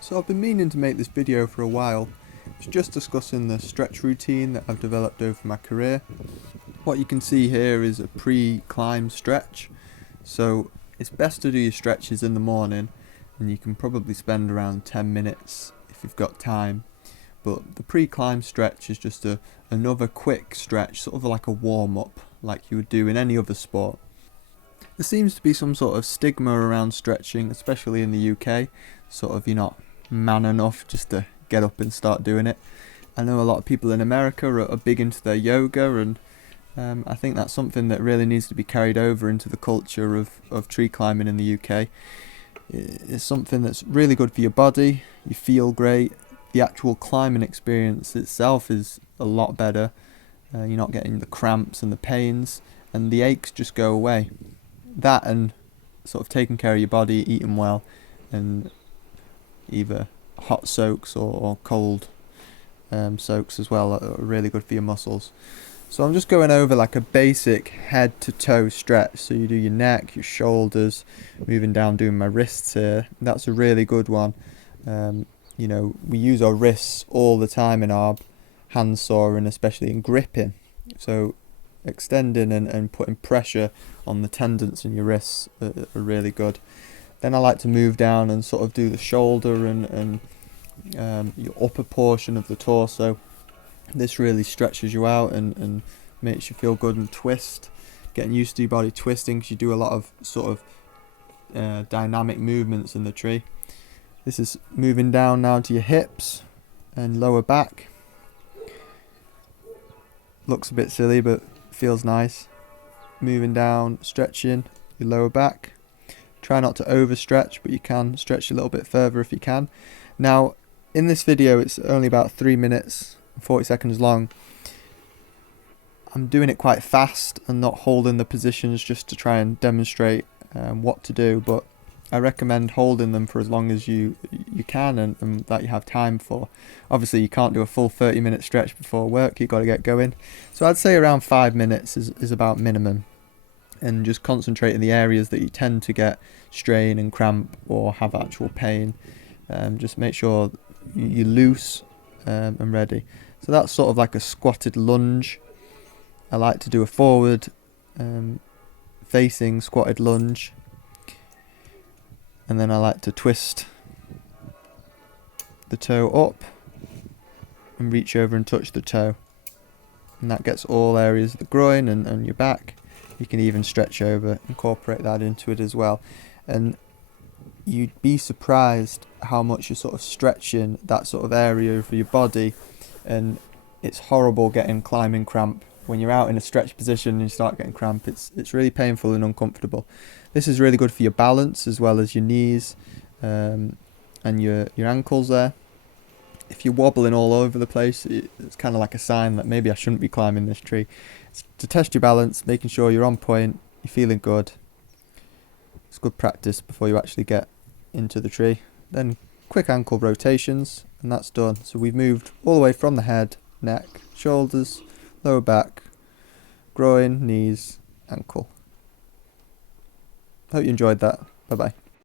So I've been meaning to make this video for a while. It's just discussing the stretch routine that I've developed over my career. What you can see here is a pre-climb stretch. So it's best to do your stretches in the morning, and you can probably spend around 10 minutes if you've got time. But the pre-climb stretch is just another quick stretch, sort of like a warm-up, like you would do in any other sport. There seems to be some sort of stigma around stretching, especially in the UK. Sort of, you're not man enough just to get up and start doing it. I know a lot of people in America are big into their yoga, and I think that's something that really needs to be carried over into the culture of tree climbing in the UK. It's something that's really good for your body, you feel great, the actual climbing experience itself is a lot better. You're not getting the cramps and the pains, and the aches just go away. That and sort of taking care of your body, eating well, and either hot soaks or cold soaks as well are really good for your muscles. So I'm just going over like a basic head to toe stretch. So you do your neck, your shoulders, moving down, doing my wrists here. That's a really good one. We use our wrists all the time in our hand saw, and especially in gripping. So extending and putting pressure on the tendons in your wrists are really good. Then I like to move down and sort of do the shoulder and your upper portion of the torso. This really stretches you out and makes you feel good and twist. Getting used to your body twisting, because you do a lot of sort of dynamic movements in the tree. This is moving down now to your hips and lower back. Looks a bit silly, but feels nice. Moving down, stretching your lower back. Try not to overstretch, but you can stretch a little bit further if you can. Now, in this video, it's only about 3 minutes and 40 seconds long. I'm doing it quite fast and not holding the positions just to try and demonstrate what to do, but I recommend holding them for as long as you can and that you have time for. Obviously, you can't do a full 30-minute stretch before work. You've got to get going. So I'd say around 5 minutes is about minimum. And just concentrate in the areas that you tend to get strain and cramp or have actual pain. Just make sure you're loose and ready. So that's sort of like a squatted lunge. I like to do a forward facing squatted lunge. And then I like to twist the toe up and reach over and touch the toe. And that gets all areas of the groin and your back. You can even stretch over, incorporate that into it as well. And you'd be surprised how much you're sort of stretching that sort of area for your body. And it's horrible getting climbing cramp. When you're out in a stretch position and you start getting cramp, it's really painful and uncomfortable. This is really good for your balance as well as your knees and your ankles there. If you're wobbling all over the place, it's kind of like a sign that maybe I shouldn't be climbing this tree. It's to test your balance, making sure you're on point, you're feeling good. It's good practice before you actually get into the tree. Then quick ankle rotations, and that's done. So we've moved all the way from the head, neck, shoulders, lower back, groin, knees, ankle. Hope you enjoyed that. Bye bye.